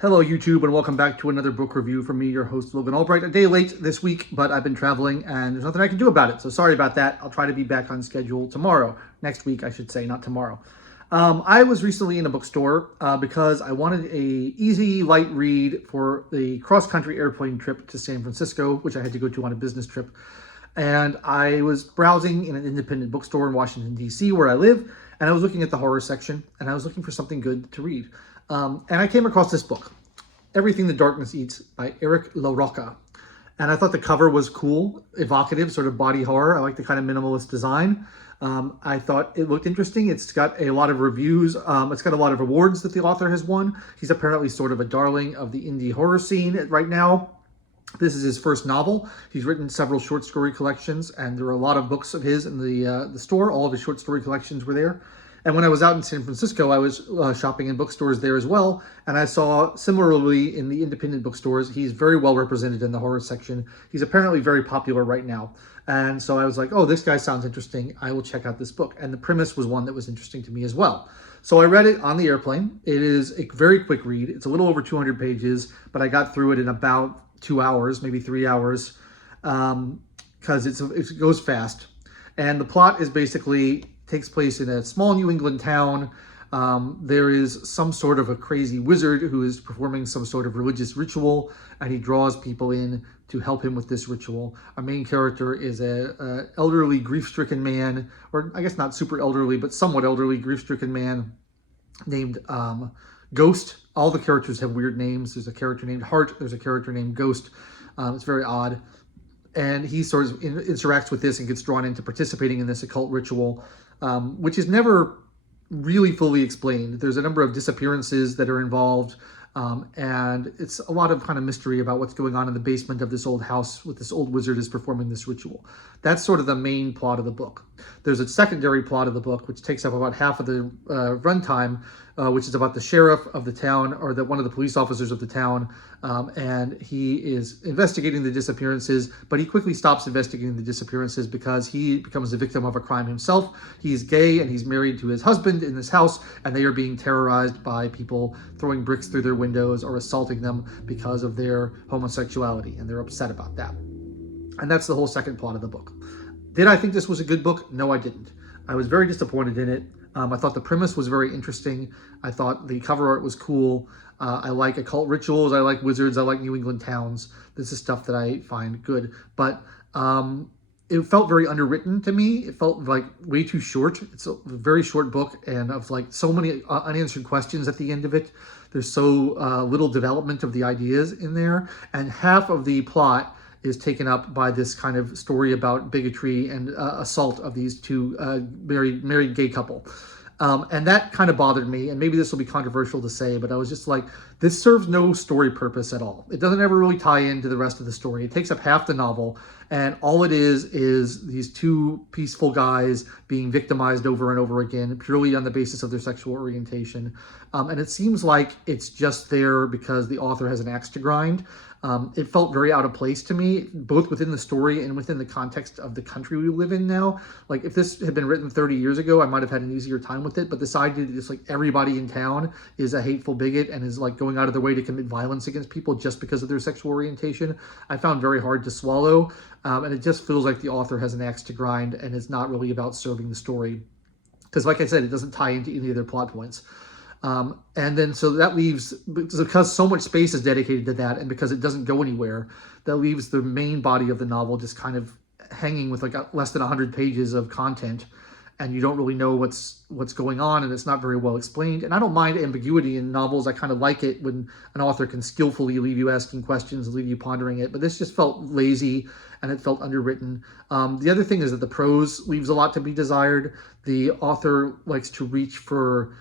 Hello YouTube, and welcome back to another book review from me, your host Logan Albright. A day late this week, but I've been traveling and there's nothing I can do about it. So sorry about that. I'll try to be back on schedule tomorrow. Next week, I should say, not tomorrow. I was recently in a bookstore because I wanted a easy, light read for the cross-country airplane trip to San Francisco, which I had to go to on a business trip. And I was browsing in an independent bookstore in Washington, D.C., where I live, and I was looking at the horror section, and I was looking for something good to read. And I came across this book, Everything the Darkness Eats by Eric LaRocca. And I thought the cover was cool, evocative, sort of body horror. I like the kind of minimalist design. I thought it looked interesting. It's got a lot of reviews. It's got a lot of awards that the author has won. He's apparently sort of a darling of the indie horror scene right now. This is his first novel. He's written several short story collections, and there are a lot of books of his in the store. All of his short story collections were there. And when I was out in San Francisco, I was shopping in bookstores there as well. And I saw, similarly in the independent bookstores, he's very well represented in the horror section. He's apparently very popular right now. And so I was like, oh, this guy sounds interesting. I will check out this book. And the premise was one that was interesting to me as well. So I read it on the airplane. It is a very quick read. It's a little over 200 pages, but I got through it in about 2 hours, maybe 3 hours, because it goes fast. And the plot is basically takes place in a small New England town. There is some sort of a crazy wizard who is performing some sort of religious ritual, and he draws people in to help him with this ritual. Our main character is a elderly, grief-stricken man, or I guess not super elderly, but somewhat elderly, grief-stricken man named Ghost. All the characters have weird names. There's a character named Heart. There's a character named Ghost. It's very odd. And he sort of interacts with this and gets drawn into participating in this occult ritual, which is never really fully explained. There's a number of disappearances that are involved, and it's a lot of kind of mystery about what's going on in the basement of this old house with this old wizard is performing this ritual. That's sort of the main plot of the book. There's a secondary plot of the book, which takes up about half of the runtime, which is about the sheriff of the town, or one of the police officers of the town, and he is investigating the disappearances, but he quickly stops investigating the disappearances because he becomes a victim of a crime himself. He's gay and he's married to his husband in this house, and they are being terrorized by people throwing bricks through their windows or assaulting them because of their homosexuality, and they're upset about that. And that's the whole second plot of the book. Did I think this was a good book? No, I didn't. I was very disappointed in it. I thought the premise was very interesting. I thought the cover art was cool. I like occult rituals. I like wizards. I like New England towns. This is stuff that I find good. But it felt very underwritten to me. It felt like way too short. It's a very short book, and of like so many unanswered questions at the end of it. There's so little development of the ideas in there, and half of the plot is taken up by this kind of story about bigotry and assault of these two married gay couple. And that kind of bothered me, and maybe this will be controversial to say, but I was just like, this serves no story purpose at all. It doesn't ever really tie into the rest of the story. It takes up half the novel, and all it is these two peaceful guys being victimized over and over again, purely on the basis of their sexual orientation. And it seems like it's just there because the author has an axe to grind. It felt very out of place to me, both within the story and within the context of the country we live in now. Like, if this had been written 30 years ago, I might have had an easier time with it. But this idea that just like everybody in town is a hateful bigot and is like going out of their way to commit violence against people just because of their sexual orientation, I found very hard to swallow. And it just feels like the author has an axe to grind and it's not really about serving the story. Because like I said, it doesn't tie into any of their plot points. And then so that leaves, because so much space is dedicated to that and because it doesn't go anywhere, that leaves the main body of the novel just kind of hanging with like less than 100 pages of content, and you don't really know what's going on, and it's not very well explained. And I don't mind ambiguity in novels. I kind of like it when an author can skillfully leave you asking questions and leave you pondering it, but this just felt lazy and it felt underwritten. The other thing is that the prose leaves a lot to be desired. The author likes to reach for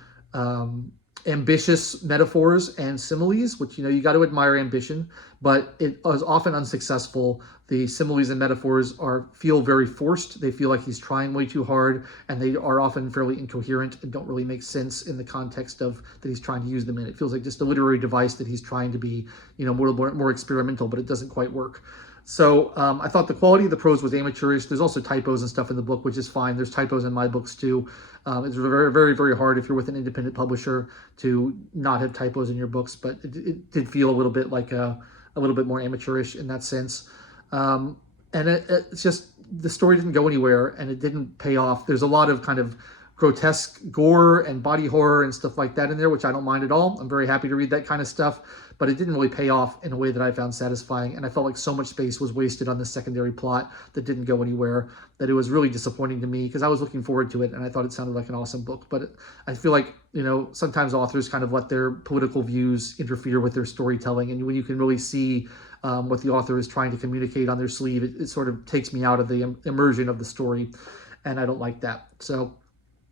ambitious metaphors and similes, which, you got to admire ambition, but it is often unsuccessful. The similes and metaphors feel very forced. They feel like he's trying way too hard, and they are often fairly incoherent and don't really make sense in the context of that he's trying to use them in. It feels like just a literary device that he's trying to be, more experimental, but it doesn't quite work. So I thought the quality of the prose was amateurish. There's also typos and stuff in the book, which is fine. There's typos in my books too. It's very, very, very hard if you're with an independent publisher to not have typos in your books, but it did feel a little bit like a little bit more amateurish in that sense. And it's just, the story didn't go anywhere and it didn't pay off. There's a lot of kind of grotesque gore and body horror and stuff like that in there, which I don't mind at all. I'm very happy to read that kind of stuff, but it didn't really pay off in a way that I found satisfying. And I felt like so much space was wasted on the secondary plot that didn't go anywhere, that it was really disappointing to me, because I was looking forward to it and I thought it sounded like an awesome book. But I feel like, sometimes authors kind of let their political views interfere with their storytelling. And when you can really see what the author is trying to communicate on their sleeve, it sort of takes me out of the immersion of the story. And I don't like that. So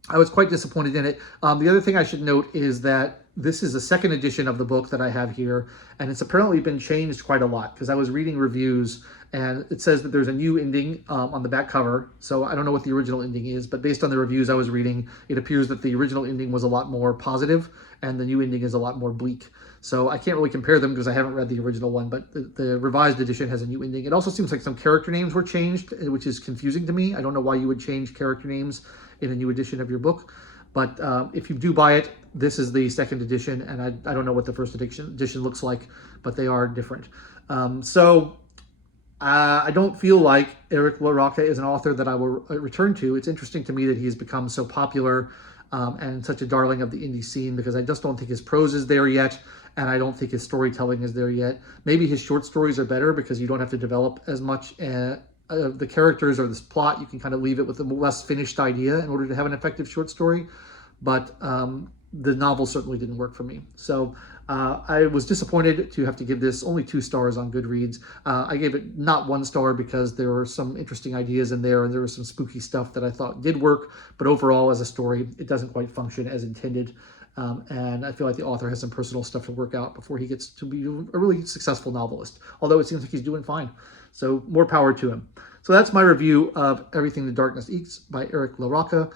I was quite disappointed in it. The other thing I should note is that this is the second edition of the book that I have here, and it's apparently been changed quite a lot, because I was reading reviews and it says that there's a new ending on the back cover. So I don't know what the original ending is, but based on the reviews I was reading, it appears that the original ending was a lot more positive and the new ending is a lot more bleak. So I can't really compare them because I haven't read the original one, but the revised edition has a new ending. It also seems like some character names were changed, which is confusing to me. I don't know why you would change character names in a new edition of your book. But if you do buy it, this is the second edition, and I don't know what the first edition looks like, but they are different. I don't feel like Eric LaRocca is an author that I will return to. It's interesting to me that he's become so popular and such a darling of the indie scene, because I just don't think his prose is there yet, and I don't think his storytelling is there yet. Maybe his short stories are better because you don't have to develop as much the characters or this plot. You can kind of leave it with a less finished idea in order to have an effective short story. But the novel certainly didn't work for me. So I was disappointed to have to give this only 2 stars on Goodreads. I gave it not 1 star because there were some interesting ideas in there and there was some spooky stuff that I thought did work. But overall, as a story, it doesn't quite function as intended. And I feel like the author has some personal stuff to work out before he gets to be a really successful novelist, although it seems like he's doing fine. So more power to him. So that's my review of Everything the Darkness Eats by Eric LaRocca.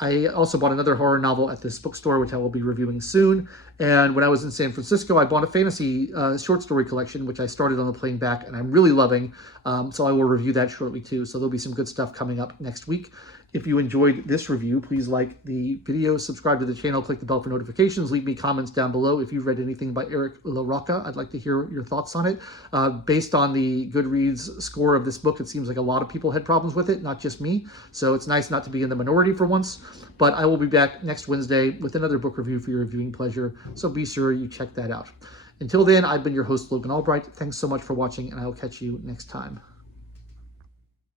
I also bought another horror novel at this bookstore, which I will be reviewing soon. And when I was in San Francisco, I bought a fantasy short story collection, which I started on the plane back, and I'm really loving. So I will review that shortly too. So there'll be some good stuff coming up next week. If you enjoyed this review, please like the video, subscribe to the channel, click the bell for notifications, leave me comments down below. If you've read anything by Eric LaRocca, I'd like to hear your thoughts on it. Based on the Goodreads score of this book, it seems like a lot of people had problems with it, not just me. So it's nice not to be in the minority for once. But I will be back next Wednesday with another book review for your viewing pleasure. So be sure you check that out. Until then, I've been your host, Logan Albright. Thanks so much for watching, and I will catch you next time.